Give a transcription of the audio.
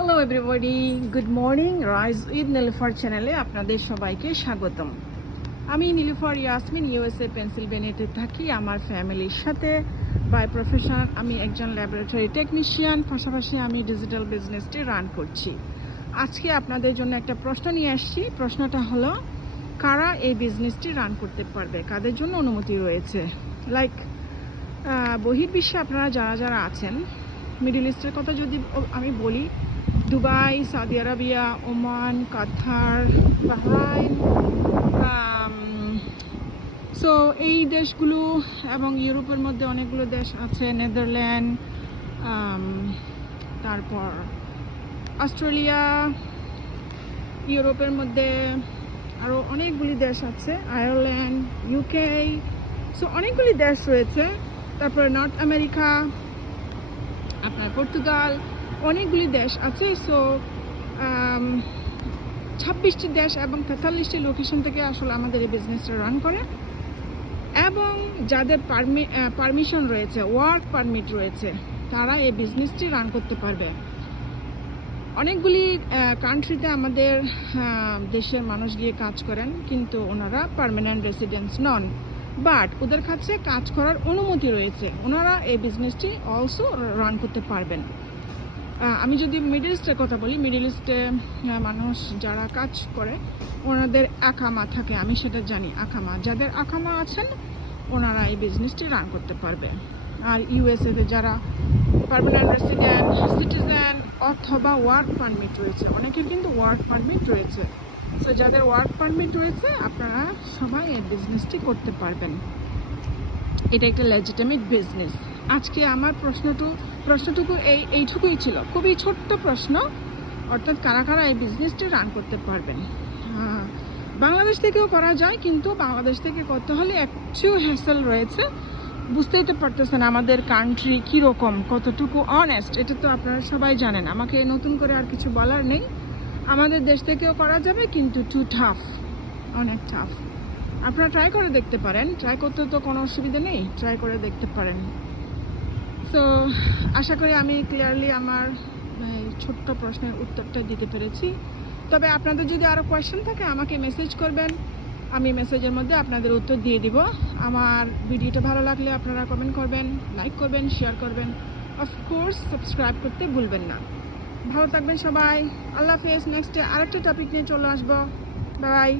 Hello everybody, good morning. Rise with Nilufar চ্যানেলে আপনাদের সবাইকে স্বাগতম। আমি নীলুফার ইয়াসমিন, ইউএসএ পেনসিলভেনিয়াতে থাকি আমার ফ্যামিলির সাথে। বাই প্রফেশন আমি একজন ল্যাবরেটরি টেকনিশিয়ান, পাশাপাশি আমি ডিজিটাল বিজনেসটি রান করছি। আজকে আপনাদের জন্য একটা প্রশ্ন নিয়ে আসছি। প্রশ্নটা হলো, কারা এই বিজনেসটি রান করতে পারবে, কাদের জন্য অনুমতি রয়েছে। লাইক বহির্বিশ্বে আপনারা যারা যারা আছেন, মিডল ইস্টের কথা যদি আমি বলি, দুবাই, সৌদি আরবিয়া, ওমান, কাতার, বাহরাইন, সো এই দেশগুলো এবং ইউরোপের মধ্যে অনেকগুলো দেশ আছে, নেদারল্যান্ড, তারপর অস্ট্রেলিয়া, ইউরোপের মধ্যে আরও অনেকগুলি দেশ আছে, আয়ারল্যান্ড, ইউকে, সো অনেকগুলি দেশ রয়েছে। তারপরে নর্থ আমেরিকা, আপনার পর্তুগাল, অনেকগুলি দেশ আছে। সো 26টি দেশ এবং 43টি লোকেশন থেকে আসলে আমাদের এই বিজনেসটা রান করে, এবং যাদের পারমিশন রয়েছে, ওয়ার্ক পারমিট রয়েছে, তারা এই বিজনেসটি রান করতে পারবে। অনেকগুলি কান্ট্রিতে আমাদের দেশের মানুষ গিয়ে কাজ করেন, কিন্তু ওনারা পার্মানেন্ট রেসিডেন্স নন, বাট ওদের কাছে কাজ করার অনুমতি রয়েছে, ওনারা এই বিজনেসটি অলসো রান করতে পারবেন। আমি যদি মিডল ইস্টের কথা বলি, মিডল ইস্টে মানুষ যারা কাজ করে ওনাদের আকামা থাকে, আমি সেটা জানি। আকামা, যাদের আকামা আছেন ওনারা এই বিজনেসটি রান করতে পারবে। আর ইউএসএতে যারা পার্মানেন্ট রেসিডেন্ট, সিটিজেন অথবা ওয়ার্ক পারমিট রয়েছে, অনেকের কিন্তু ওয়ার্ক পারমিট রয়েছে, সো যাদের ওয়ার্ক পারমিট রয়েছে আপনারা সবাই এই বিজনেসটি করতে পারবেন। এটা একটা লেজিটিমেট বিজনেস। আজকে আমার প্রশ্নটুকু এইটুকুই ছিল, খুবই ছোট্ট প্রশ্ন, অর্থাৎ কারা কারা এই বিজনেসটি রান করতে পারবেন। বাংলাদেশ থেকেও করা যায়, কিন্তু বাংলাদেশ থেকে করতে হলে একটু হ্যাসেল রয়েছে। বুঝতেই তো পারতেছেন আমাদের কান্ট্রি কীরকম, কতটুকু অনেস্ট, এটা তো আপনারা সবাই জানেন, আমাকে নতুন করে আর কিছু বলার নেই। আমাদের দেশ থেকেও করা যাবে, কিন্তু টু টাফ, অনেক টাফ। আপনারা ট্রাই করে দেখতে পারেন, ট্রাই করতে তো কোনো অসুবিধা নেই, ট্রাই করে দেখতে পারেন। সো আশা করি আমি ক্লিয়ারলি আমার ছোট্ট প্রশ্নের উত্তরটা দিতে পেরেছি। তবে আপনাদের যদি আরও কোয়েশ্চেন থাকে আমাকে মেসেজ করবেন, আমি মেসেজের মধ্যে আপনাদের উত্তর দিয়ে দিব। আমার ভিডিওটা ভালো লাগলে আপনারা কমেন্ট করবেন, লাইক করবেন, শেয়ার করবেন, অফকোর্স সাবস্ক্রাইব করতে ভুলবেন না। ভালো থাকবেন সবাই, আল্লাহ হাফেজ। নেক্সটে আরেকটা টপিক নিয়ে চলে আসবো। বাই।